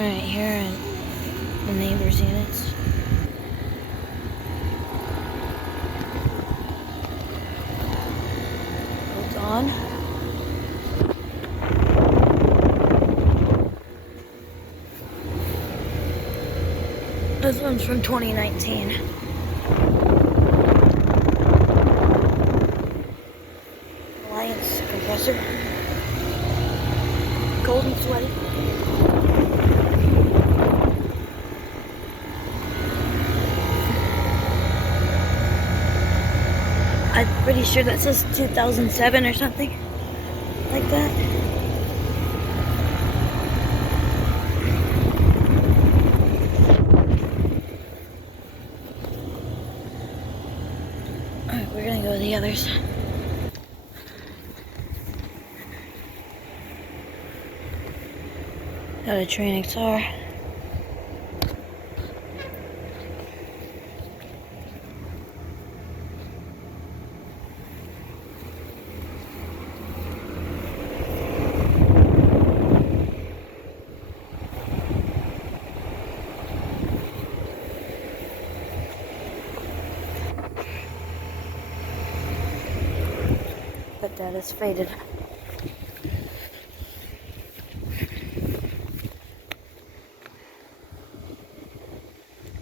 Right here in the neighbors' units. Hold on. This one's from 2019. Alliance compressor. Cold and sweaty. I'm pretty sure that says 2007 or something like that. Alright, we're gonna go with the others. Got a Train XR. But that is faded.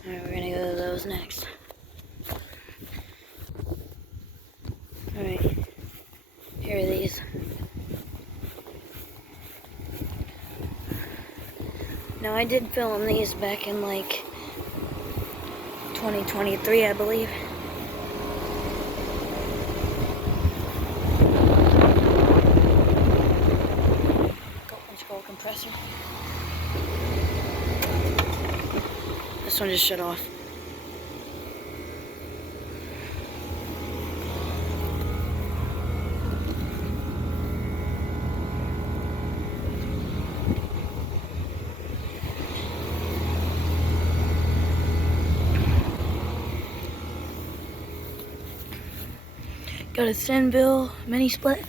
Alright, we're gonna go to those next. Alright, here are these. Now I did film these back in like 2023, I believe. Scroll compressor. This one just shut off. Got a Senville mini split.